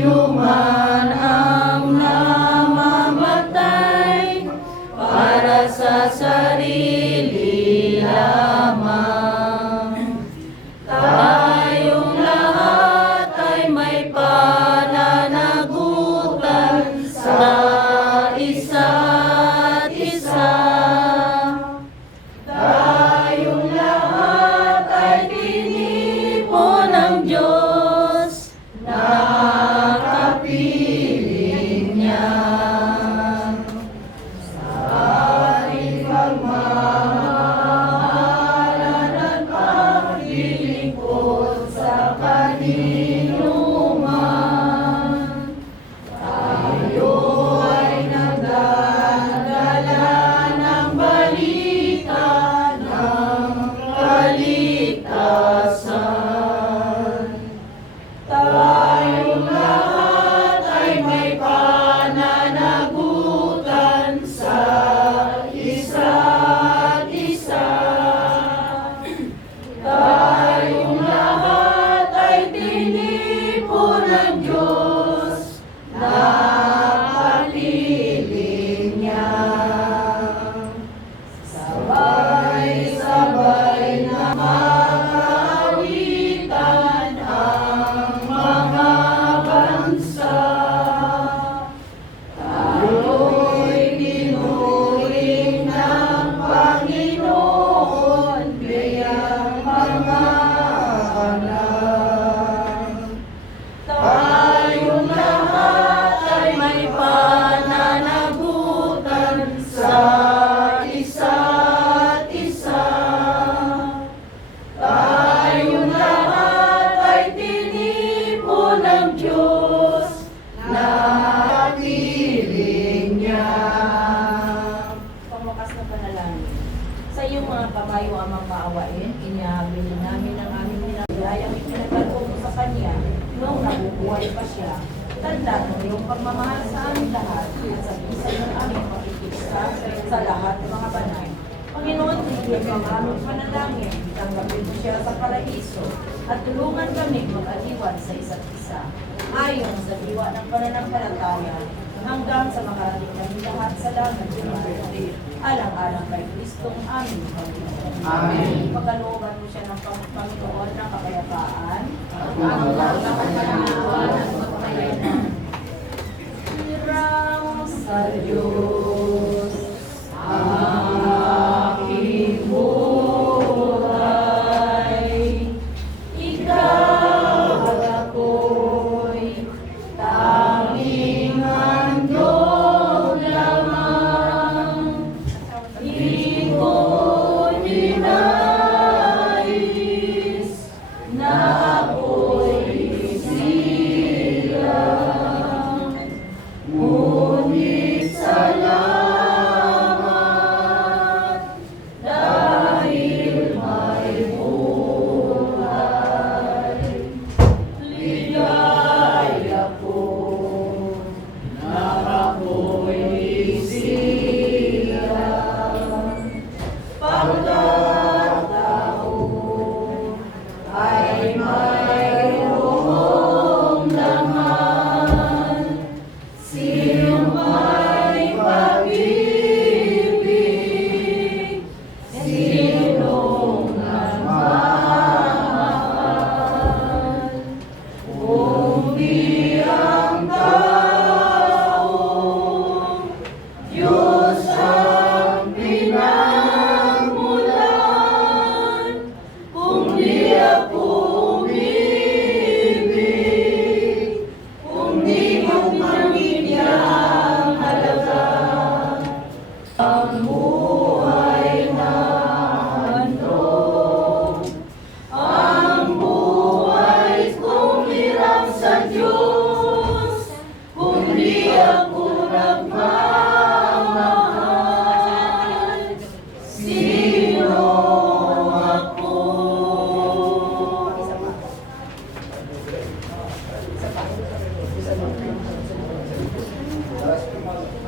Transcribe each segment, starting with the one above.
man ang para sa sarili lamang. Lahat ay may pananagutan sa isa't nabubuhay pa siya. Tanda ng iyong pagmamahal sa aming lahat at sa bisa ng aming pakikisa sa lahat ng mga banay. Panginoon, tigil ang aming panalangin, tanggapin mo siya sa paraiso at tulungan kami mag-aliwan sa isa't isa. Ayon sa diwa ng pananampalataya, hanggang sa makarating kami lahat sa langit ng mga alang-alang kay Kristong aming Panginoon. Amen. Pagkalooban mo siya ng Pang- Panginoon ng kapayapaan, Ang kapayapaan at magpayanan. Hirang sa Diyos, na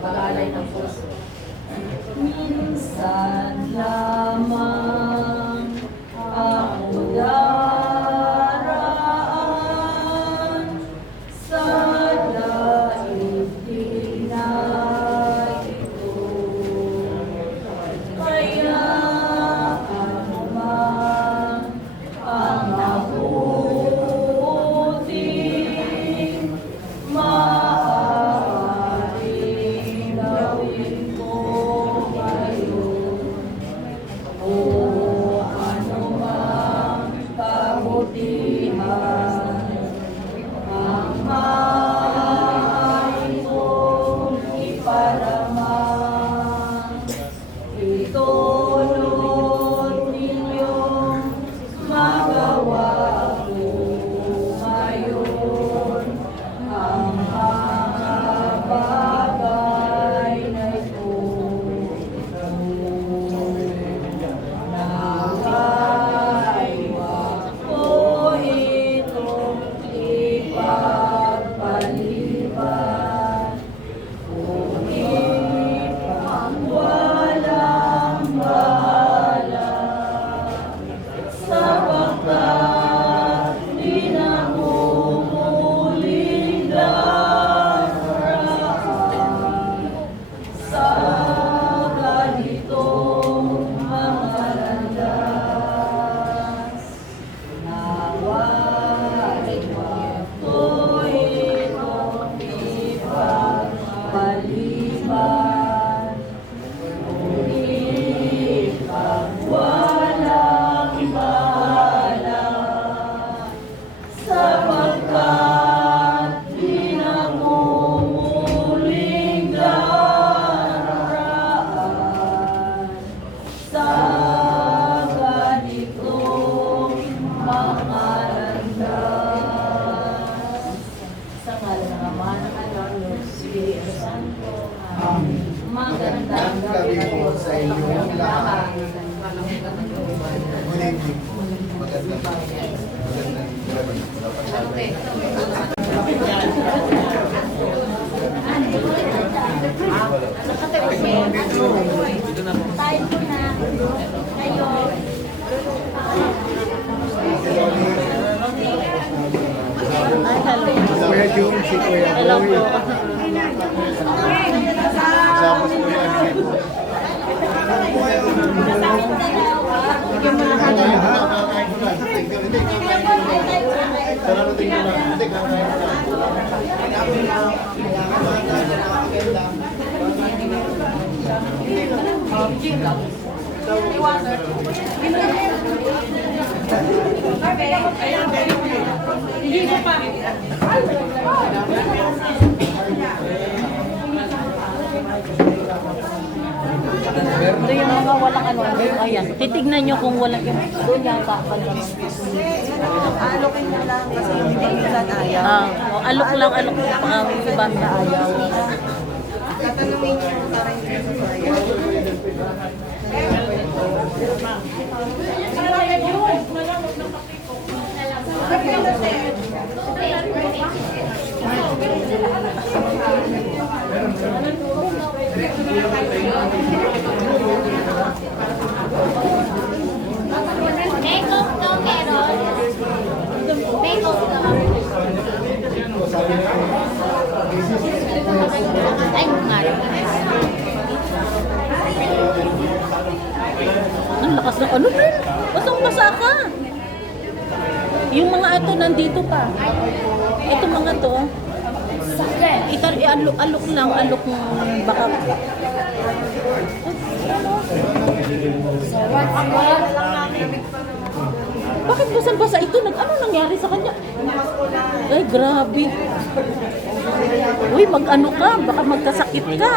Pag-aalay ng puso. Minsan Bodhiha. Magandang gabi po sa inyong lahat. Good evening po. Magandang magandang gabi. Dapat Tayo po na. Kayo. Kuya Jung, si Kuya Boy. Tapos Kuya Angel. Kakain mo na, kakain mo na. Hindi, hindi, kakain mo na. Sararating mo na. Hindi, kakain mo na. Ito yung mga walang ano, ayan. Titignan nyo kung walang yung doon yata. Alokin na lang kasi hindi nila ayaw. Ah, oh, alok lang, alok lang. Ang iba na ayaw. Tatanungin niyo para hindi nila ayaw. Makeup Ng ano, Bren? Basang basa ka. Yung mga ito nandito pa. Ito mga to. Ito, alok, alok lang, alok baka. Bakit basang basa ito? Nag, ano nangyari sa kanya? Ay, grabe. Uy, mag-ano ka? Baka magkasakit ka.